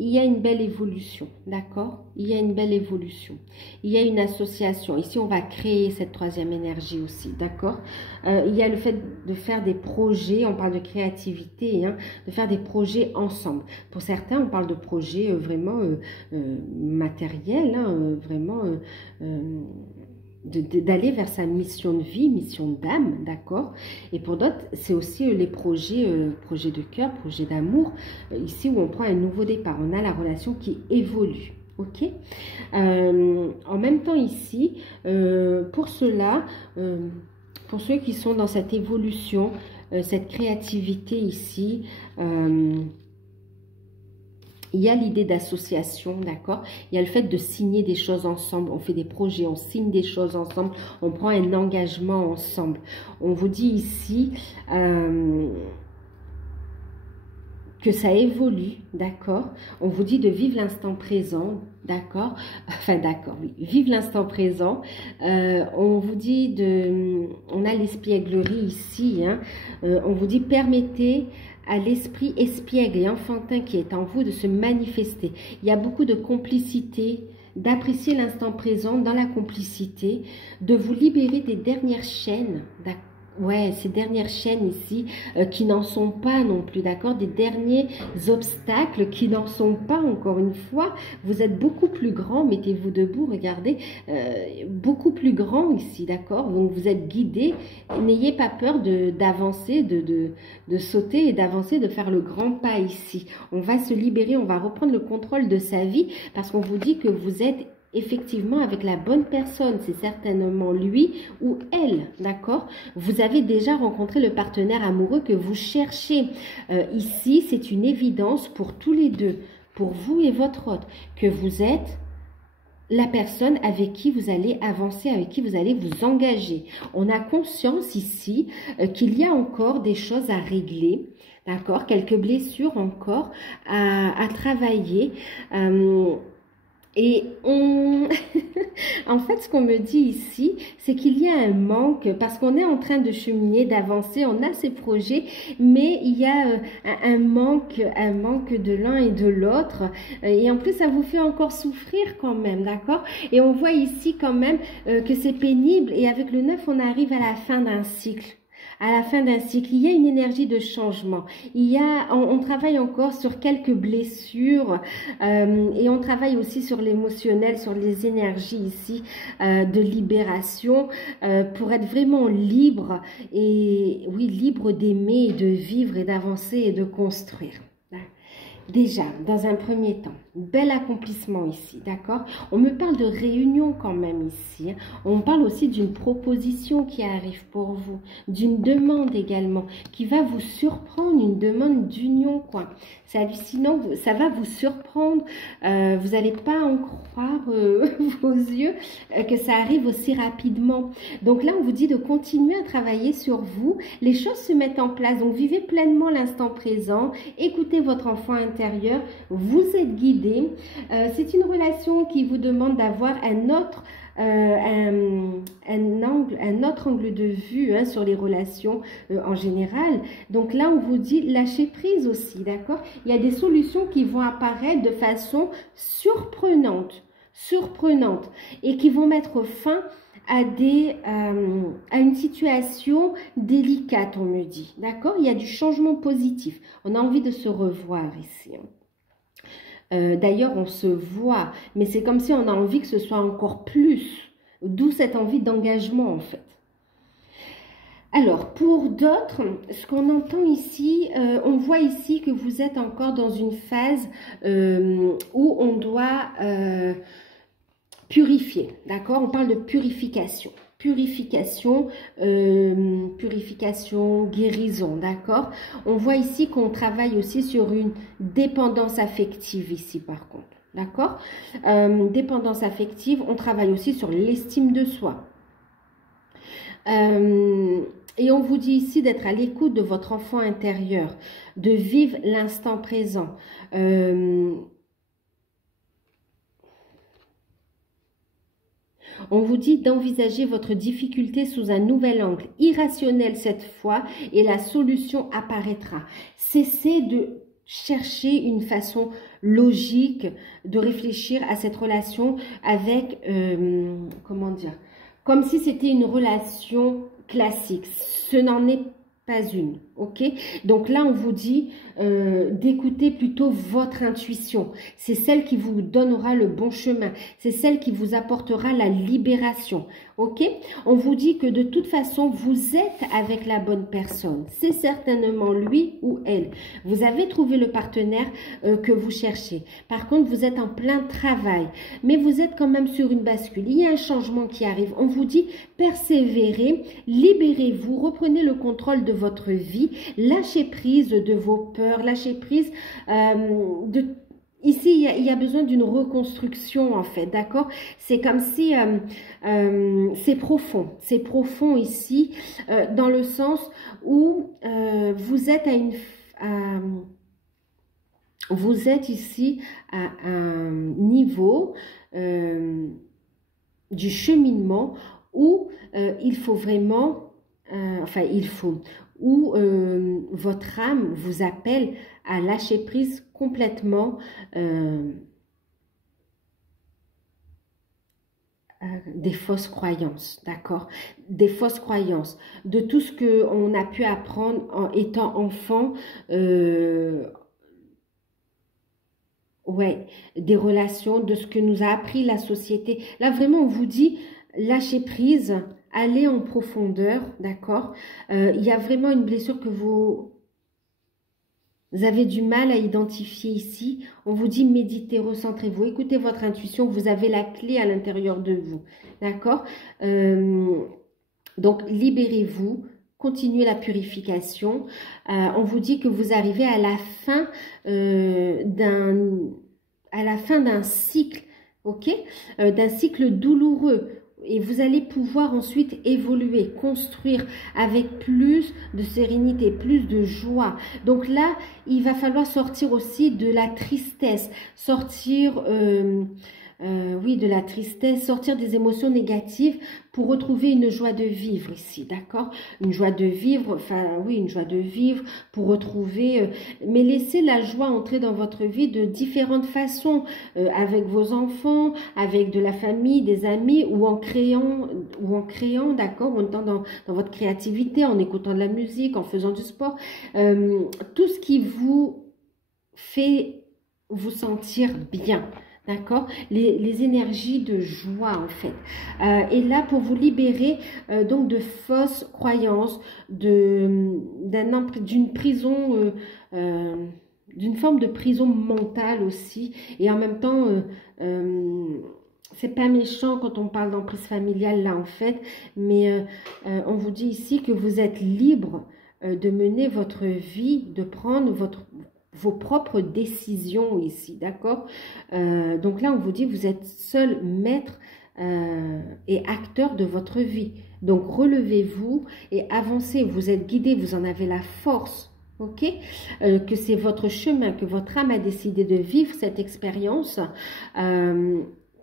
il y a une belle évolution, d'accord? Il y a une belle évolution. Il y a une association. Ici, on va créer cette troisième énergie aussi, d'accord? Il y a le fait de faire des projets, on parle de créativité, hein, de faire des projets ensemble. Pour certains, on parle de projets vraiment matériels, hein, vraiment d'aller vers sa mission de vie, mission d'âme, d'accord? Et pour d'autres, c'est aussi les projets de cœur, projets d'amour, ici où on prend un nouveau départ, on a la relation qui évolue, ok? En même temps ici, pour cela, pour ceux qui sont dans cette évolution, cette créativité ici, il y a l'idée d'association, d'accord? Il y a le fait de signer des choses ensemble. On fait des projets, on signe des choses ensemble. On prend un engagement ensemble. On vous dit ici que ça évolue, d'accord? On vous dit de vivre l'instant présent, d'accord? Enfin, d'accord, oui. Vive l'instant présent. On vous dit on a l'espièglerie ici, hein? On vous dit permettez à l'esprit espiègle et enfantin qui est en vous de se manifester. Il y a beaucoup de complicité, d'apprécier l'instant présent dans la complicité, de vous libérer des dernières chaînes, d'accord? Ouais, ces dernières chaînes ici qui n'en sont pas non plus, d'accord? Des derniers obstacles qui n'en sont pas, encore une fois. Vous êtes beaucoup plus grand, mettez-vous debout, regardez, beaucoup plus grand ici, d'accord? Donc vous êtes guidé, n'ayez pas peur d'avancer, de sauter et d'avancer, de faire le grand pas ici. On va se libérer, on va reprendre le contrôle de sa vie parce qu'on vous dit que vous êtes effectivement avec la bonne personne, c'est certainement lui ou elle, d'accord? Vous avez déjà rencontré le partenaire amoureux que vous cherchez. Ici, c'est une évidence pour tous les deux, pour vous et votre autre, que vous êtes la personne avec qui vous allez avancer, avec qui vous allez vous engager. On a conscience ici qu'il y a encore des choses à régler, d'accord? Quelques blessures encore à travailler. Et en fait, ce qu'on me dit ici, c'est qu'il y a un manque, parce qu'on est en train de cheminer, d'avancer, on a ces projets, mais il y a un manque de l'un et de l'autre. Et en plus, ça vous fait encore souffrir quand même, d'accord? Et on voit ici quand même que c'est pénible. Et avec le 9, on arrive à la fin d'un cycle. À la fin d'un cycle, il y a une énergie de changement. On travaille encore sur quelques blessures et on travaille aussi sur l'émotionnel, sur les énergies ici de libération pour être vraiment libre et oui, libre d'aimer, de vivre et d'avancer et de construire. Déjà, dans un premier temps, bel accomplissement ici, d'accord? On me parle de réunion quand même ici. Hein. On parle aussi d'une proposition qui arrive pour vous, d'une demande également, qui va vous surprendre, une demande d'union, quoi. C'est hallucinant, ça va vous surprendre. Vous n'allez pas en croire vos yeux que ça arrive aussi rapidement. Donc là, on vous dit de continuer à travailler sur vous. Les choses se mettent en place, donc vivez pleinement l'instant présent, écoutez votre enfant intérieur, vous êtes guidé. C'est une relation qui vous demande d'avoir un autre angle de vue hein, sur les relations en général. Donc là, on vous dit lâcher prise aussi, d'accord? Il y a des solutions qui vont apparaître de façon surprenante et qui vont mettre fin à une situation délicate, on me dit, d'accord? Il y a du changement positif. On a envie de se revoir ici. D'ailleurs, on se voit, mais c'est comme si on a envie que ce soit encore plus, d'où cette envie d'engagement en fait. Alors, pour d'autres, ce qu'on entend ici, on voit ici que vous êtes encore dans une phase où on doit purifier, d'accord? On parle de purification. Purification, guérison, d'accord? On voit ici qu'on travaille aussi sur une dépendance affective ici par contre, d'accord? Dépendance affective, on travaille aussi sur l'estime de soi. Et on vous dit ici d'être à l'écoute de votre enfant intérieur, de vivre l'instant présent. On vous dit d'envisager votre difficulté sous un nouvel angle, irrationnel cette fois, et la solution apparaîtra. Cessez de chercher une façon logique de réfléchir à cette relation avec, comment dire, comme si c'était une relation classique. Ce n'en est pas une, ok? Donc là, on vous dit d'écouter plutôt votre intuition. C'est celle qui vous donnera le bon chemin. C'est celle qui vous apportera la libération, ok? On vous dit que de toute façon, vous êtes avec la bonne personne. C'est certainement lui ou elle. Vous avez trouvé le partenaire que vous cherchez. Par contre, vous êtes en plein travail, mais vous êtes quand même sur une bascule. Il y a un changement qui arrive. On vous dit persévérez, libérez-vous, reprenez le contrôle de votre vie, lâchez prise de vos peurs, lâchez prise de... Ici, il y a besoin d'une reconstruction, en fait, d'accord? C'est comme si c'est profond ici, dans le sens où vous êtes vous êtes ici à un niveau du cheminement où il faut vraiment, où votre âme vous appelle à lâcher prise complètement des fausses croyances, d'accord? Des fausses croyances, de tout ce qu'on a pu apprendre en étant enfant, ouais, des relations, de ce que nous a appris la société. Là, vraiment, on vous dit, lâchez prise, allez en profondeur, d'accord? Il y a vraiment une blessure que vous avez du mal à identifier ici. On vous dit, méditez, recentrez-vous, écoutez votre intuition, vous avez la clé à l'intérieur de vous, d'accord? Donc, libérez-vous. Continuez la purification. On vous dit que vous arrivez à la fin d'un cycle, ok, d'un cycle douloureux. Et vous allez pouvoir ensuite évoluer, construire avec plus de sérénité, plus de joie. Donc là, il va falloir sortir aussi de la tristesse, sortir... oui, de la tristesse, sortir des émotions négatives pour retrouver une joie de vivre ici, d'accord? Une joie de vivre, enfin oui, une joie de vivre pour retrouver, mais laissez la joie entrer dans votre vie de différentes façons, avec vos enfants, avec de la famille, des amis, ou en créant, d'accord, en étant dans votre créativité, en écoutant de la musique, en faisant du sport, tout ce qui vous fait vous sentir bien. D'accord? Les énergies de joie, en fait. Et là, pour vous libérer donc de fausses croyances, d'une prison, d'une forme de prison mentale aussi. Et en même temps, c'est pas méchant quand on parle d'emprise familiale, là, en fait. Mais on vous dit ici que vous êtes libre de mener votre vie, de prendre vos propres décisions ici, d'accord? Donc là, on vous dit, vous êtes seul maître et acteur de votre vie. Donc, relevez-vous et avancez. Vous êtes guidé, vous en avez la force, ok? Que c'est votre chemin, que votre âme a décidé de vivre cette expérience,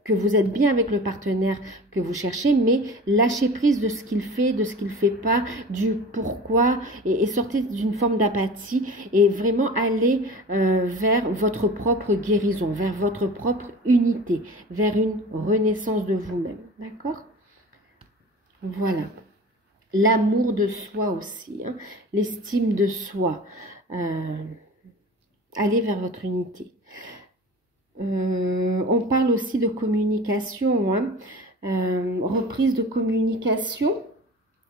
que vous êtes bien avec le partenaire que vous cherchez, mais lâchez prise de ce qu'il fait, de ce qu'il ne fait pas, du pourquoi, et sortez d'une forme d'apathie et vraiment allez vers votre propre guérison, vers votre propre unité, vers une renaissance de vous-même. D'accord? Voilà. L'amour de soi aussi, hein, l'estime de soi. Allez vers votre unité. On parle aussi de communication, hein, reprise de communication,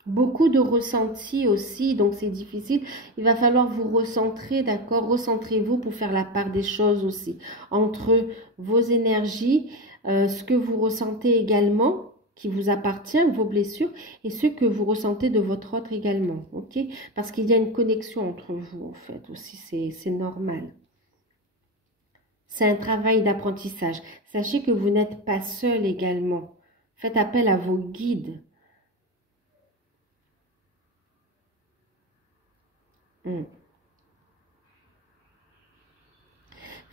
beaucoup de ressentis aussi, donc c'est difficile. Il va falloir vous recentrer, d'accord? Recentrez-vous pour faire la part des choses aussi, entre vos énergies, ce que vous ressentez également, qui vous appartient, vos blessures, et ce que vous ressentez de votre autre également, ok? Parce qu'il y a une connexion entre vous, en fait, aussi, c'est normal. C'est un travail d'apprentissage. Sachez que vous n'êtes pas seul également. Faites appel à vos guides.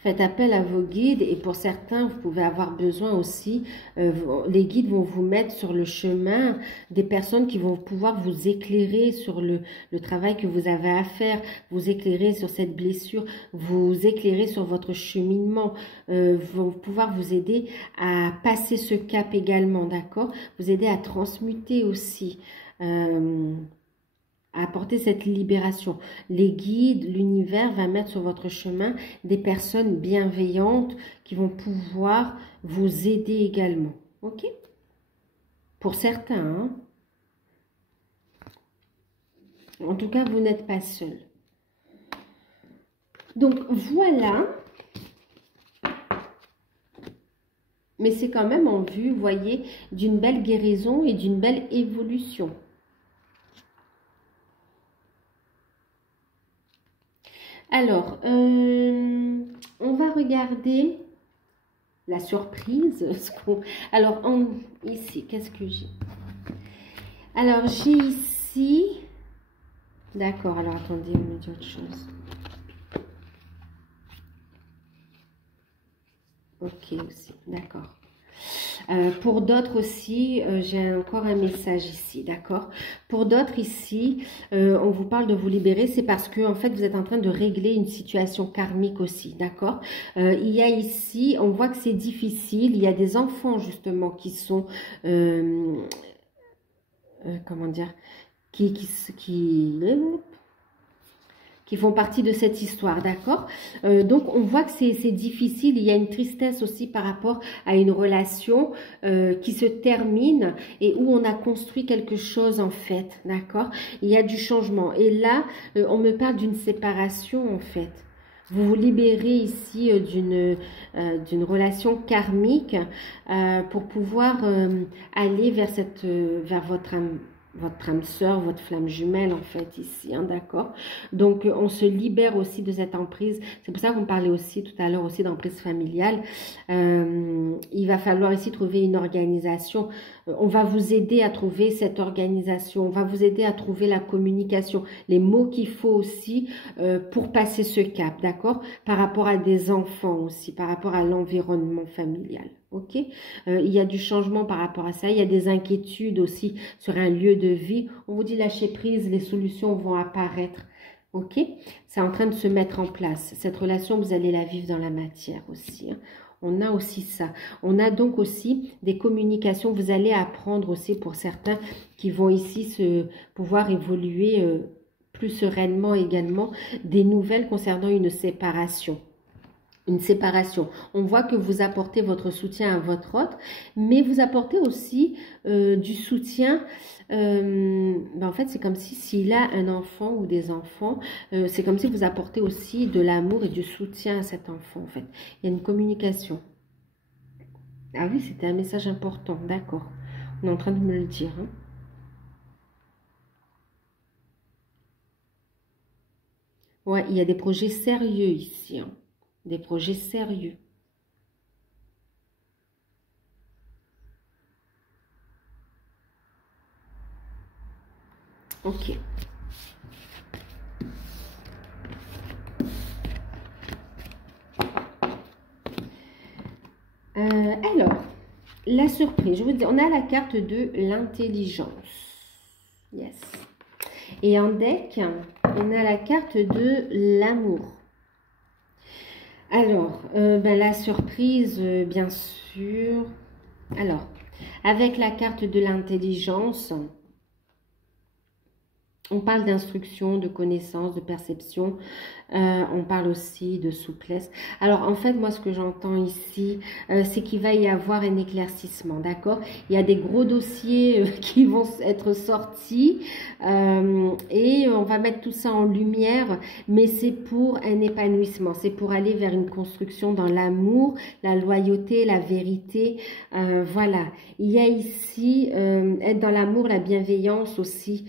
Faites appel à vos guides et pour certains, vous pouvez avoir besoin aussi, les guides vont vous mettre sur le chemin des personnes qui vont pouvoir vous éclairer sur le travail que vous avez à faire, vous éclairer sur cette blessure, vous éclairer sur votre cheminement, vont pouvoir vous aider à passer ce cap également, d'accord? Vous aider à transmuter aussi. À apporter cette libération. Les guides, l'univers va mettre sur votre chemin des personnes bienveillantes qui vont pouvoir vous aider également. Ok? Pour certains, hein? En tout cas, vous n'êtes pas seul. Donc, voilà. Mais c'est quand même en vue, vous voyez, d'une belle guérison et d'une belle évolution. Alors, on va regarder la surprise. Alors, ici, qu'est-ce que j'ai? Alors, j'ai ici... D'accord, alors attendez, on me dit autre chose. Ok, aussi, d'accord. Pour d'autres aussi, j'ai encore un message ici, d'accord? Pour d'autres ici, on vous parle de vous libérer, c'est parce que en fait, vous êtes en train de régler une situation karmique aussi, d'accord? Il y a ici, on voit que c'est difficile, il y a des enfants justement qui sont, comment dire, qui font partie de cette histoire, d'accord? Donc, on voit que c'est difficile. Il y a une tristesse aussi par rapport à une relation qui se termine et où on a construit quelque chose en fait, d'accord? Il y a du changement. Et là, on me parle d'une séparation en fait. Vous vous libérez ici d'une relation karmique pour pouvoir aller vers votre âme sœur, votre flamme jumelle en fait ici, hein, d'accord? Donc on se libère aussi de cette emprise. C'est pour ça qu'on parlait aussi tout à l'heure aussi d'emprise familiale. Il va falloir ici trouver une organisation. On va vous aider à trouver cette organisation. On va vous aider à trouver la communication, les mots qu'il faut aussi pour passer ce cap, d'accord? Par rapport à des enfants aussi, par rapport à l'environnement familial. Ok, il y a du changement par rapport à ça. Il y a des inquiétudes aussi sur un lieu de vie. On vous dit lâcher prise, les solutions vont apparaître. Ok, c'est en train de se mettre en place. Cette relation, vous allez la vivre dans la matière aussi. Hein. On a aussi ça. On a donc aussi des communications. Vous allez apprendre aussi pour certains qui vont ici pouvoir évoluer plus sereinement également des nouvelles concernant une séparation. Une séparation. On voit que vous apportez votre soutien à votre hôte, mais vous apportez aussi du soutien. En fait, c'est comme si s'il a un enfant ou des enfants, c'est comme si vous apportez aussi de l'amour et du soutien à cet enfant. En fait, il y a une communication. Ah oui, c'était un message important. D'accord. On est en train de me le dire. Hein. Ouais, il y a des projets sérieux ici. Hein. Des projets sérieux. Ok. Alors, la surprise. Je vous dis, on a la carte de l'intelligence. Yes. Et en deck, on a la carte de l'amour. Alors, la surprise, bien sûr. Alors, avec la carte de l'intelligence, on parle d'instruction, de connaissance, de perception. On parle aussi de souplesse. Alors, en fait, moi, ce que j'entends ici, c'est qu'il va y avoir un éclaircissement, d'accord? Il y a des gros dossiers qui vont être sortis et on va mettre tout ça en lumière, mais c'est pour un épanouissement. C'est pour aller vers une construction dans l'amour, la loyauté, la vérité. Voilà. Il y a ici être dans l'amour, la bienveillance aussi.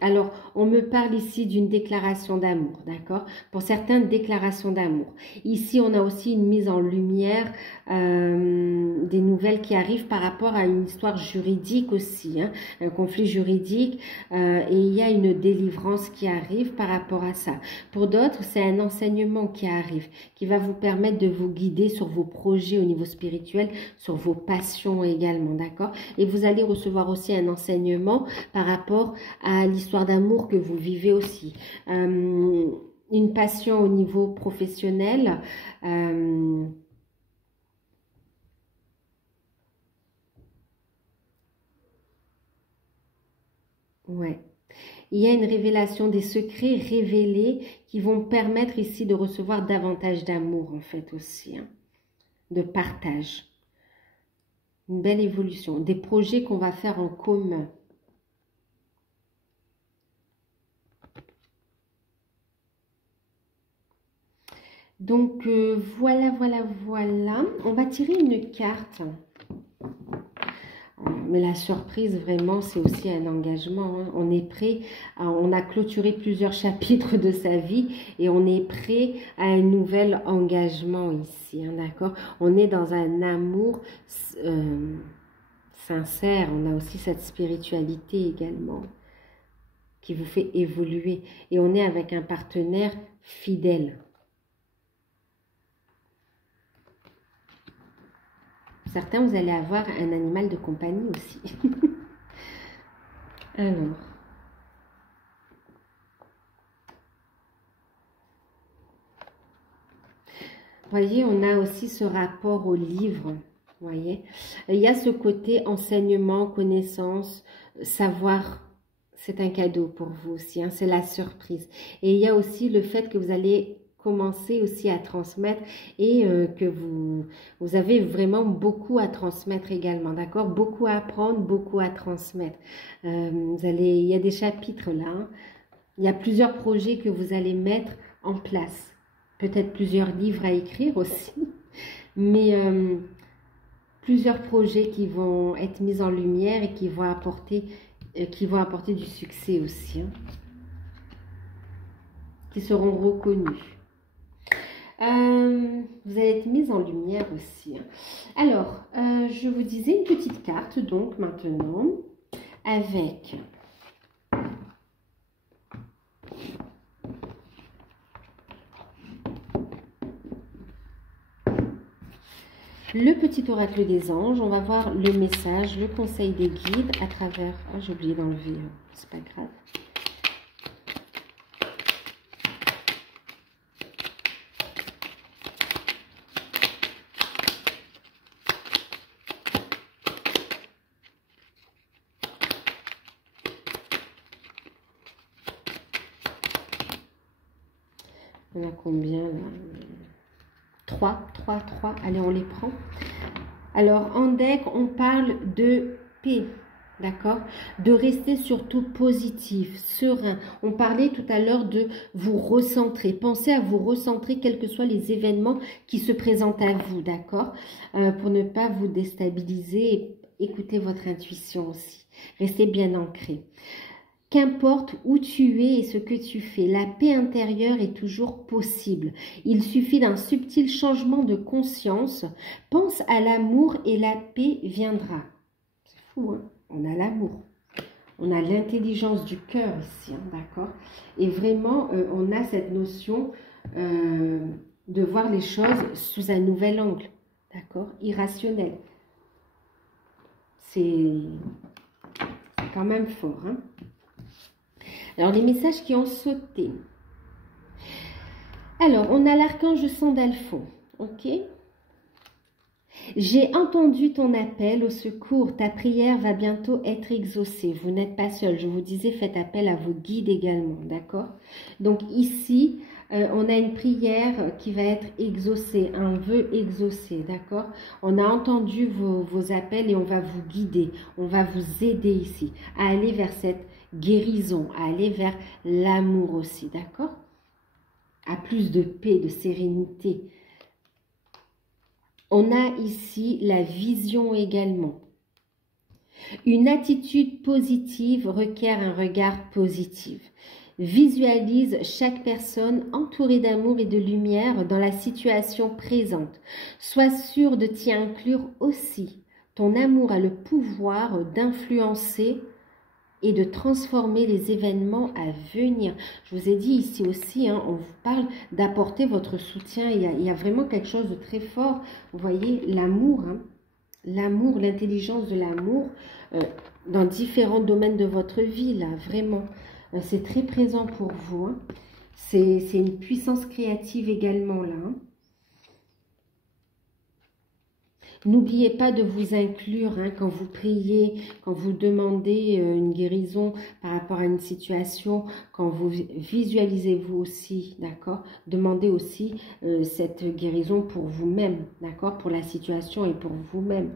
Alors, on me parle ici d'une déclaration d'amour, d'accord? Pour certains, déclaration d'amour. Ici, on a aussi une mise en lumière des nouvelles qui arrivent par rapport à une histoire juridique aussi, hein, un conflit juridique, et il y a une délivrance qui arrive par rapport à ça. Pour d'autres, c'est un enseignement qui arrive, qui va vous permettre de vous guider sur vos projets au niveau spirituel, sur vos passions également, d'accord? Et vous allez recevoir aussi un enseignement par rapport à l'histoire d'amour que vous vivez aussi. Une passion au niveau professionnel. Ouais. Il y a une révélation des secrets révélés qui vont permettre ici de recevoir davantage d'amour en fait aussi, hein, de partage. Une belle évolution. Des projets qu'on va faire en commun. Donc, voilà. On va tirer une carte. Mais la surprise, vraiment, c'est aussi un engagement, hein. On est prêt, on a clôturé plusieurs chapitres de sa vie et on est prêt à un nouvel engagement ici, hein, d'accord? On est dans un amour sincère. On a aussi cette spiritualité également qui vous fait évoluer. Et on est avec un partenaire fidèle. Certains, vous allez avoir un animal de compagnie aussi. Alors. Voyez, on a aussi ce rapport au livre. Voyez, il y a ce côté enseignement, connaissance, savoir. C'est un cadeau pour vous aussi, hein, c'est la surprise. Et il y a aussi le fait que vous allez commencer aussi à transmettre et que vous avez vraiment beaucoup à transmettre également, d'accord? Beaucoup à apprendre, beaucoup à transmettre. Il y a des chapitres là, hein. Il y a plusieurs projets que vous allez mettre en place. Peut-être plusieurs livres à écrire aussi, mais plusieurs projets qui vont être mis en lumière et qui vont apporter du succès aussi, hein, qui seront reconnus. Vous allez être mis en lumière aussi, hein. Alors, je vous disais une petite carte, donc maintenant, avec le petit oracle des anges. On va voir le message, le conseil des guides à travers... Ah, j'ai oublié d'enlever, c'est pas grave. On a combien là? 3. Allez, on les prend. Alors, en deck, on parle de paix, d'accord? De rester surtout positif, serein. On parlait tout à l'heure de vous recentrer. Pensez à vous recentrer, quels que soient les événements qui se présentent à vous, d'accord? Pour ne pas vous déstabiliser et écouter votre intuition aussi. Restez bien ancré. Qu'importe où tu es et ce que tu fais, la paix intérieure est toujours possible. Il suffit d'un subtil changement de conscience. Pense à l'amour et la paix viendra. C'est fou, hein? On a l'amour. On a l'intelligence du cœur ici, hein, d'accord? Et vraiment, on a cette notion de voir les choses sous un nouvel angle, d'accord? Irrationnel. C'est quand même fort, hein? Alors, les messages qui ont sauté. Alors, on a l'archange Sandalphon, ok? J'ai entendu ton appel au secours. Ta prière va bientôt être exaucée. Vous n'êtes pas seul. Je vous disais, faites appel à vos guides également, d'accord? Donc, ici, on a une prière qui va être exaucée, un vœu exaucé, d'accord? On a entendu vos appels et on va vous guider. On va vous aider ici à aller vers cette guérison, à aller vers l'amour aussi, d'accord? À plus de paix, de sérénité. On a ici la vision également. Une attitude positive requiert un regard positif. Visualise chaque personne entourée d'amour et de lumière dans la situation présente. Sois sûr de t'y inclure aussi. Ton amour a le pouvoir d'influencer et de transformer les événements à venir. Je vous ai dit ici aussi, hein, on vous parle d'apporter votre soutien. Il y a vraiment quelque chose de très fort. Vous voyez, l'amour, hein, l'amour, l'intelligence de l'amour dans différents domaines de votre vie, là, vraiment. C'est très présent pour vous. Hein. C'est une puissance créative également, là. Hein. N'oubliez pas de vous inclure hein, quand vous priez, quand vous demandez une guérison par rapport à une situation, quand vous visualisez vous aussi, d'accord? Demandez aussi cette guérison pour vous-même, d'accord? Pour la situation et pour vous-même.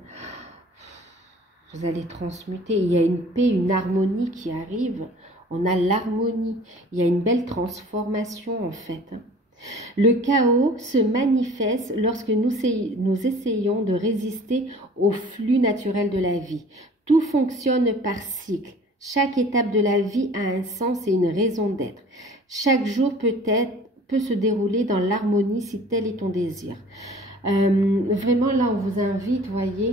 Vous allez transmuter. Il y a une paix, une harmonie qui arrive. On a l'harmonie. Il y a une belle transformation en fait. Hein. Le chaos se manifeste lorsque nous essayons de résister au flux naturel de la vie. Tout fonctionne par cycle. Chaque étape de la vie a un sens et une raison d'être. Chaque jour peut se dérouler dans l'harmonie si tel est ton désir. Vraiment là, on vous invite, voyez,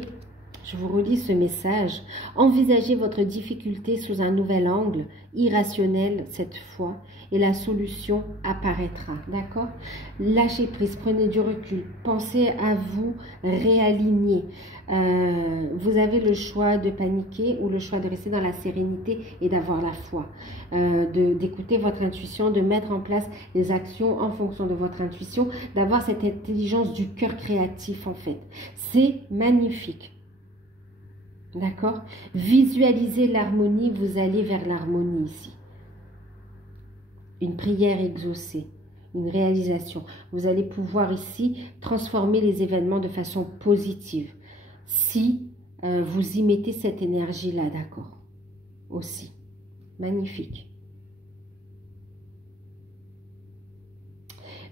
je vous relis ce message. Envisagez votre difficulté sous un nouvel angle, irrationnel cette fois, et la solution apparaîtra. D'accord? Lâchez prise, prenez du recul, pensez à vous réaligner. Vous avez le choix de paniquer ou le choix de rester dans la sérénité et d'avoir la foi. D'écouter votre intuition, de mettre en place les actions en fonction de votre intuition, d'avoir cette intelligence du cœur créatif en fait. C'est magnifique. D'accord? Visualisez l'harmonie, vous allez vers l'harmonie ici. Une prière exaucée, une réalisation. Vous allez pouvoir ici transformer les événements de façon positive. Si vous y mettez cette énergie-là, d'accord? Aussi. Magnifique.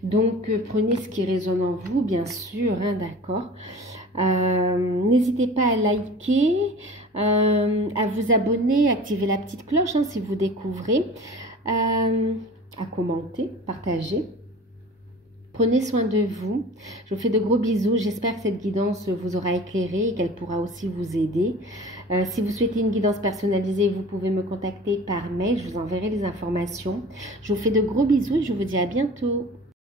Donc, prenez ce qui résonne en vous, bien sûr, hein, d'accord? N'hésitez pas à liker, à vous abonner, activer la petite cloche hein, si vous découvrez, à commenter, partager. Prenez soin de vous. Je vous fais de gros bisous. J'espère que cette guidance vous aura éclairé et qu'elle pourra aussi vous aider. Si vous souhaitez une guidance personnalisée, vous pouvez me contacter par mail. Je vous enverrai les informations. Je vous fais de gros bisous et je vous dis à bientôt.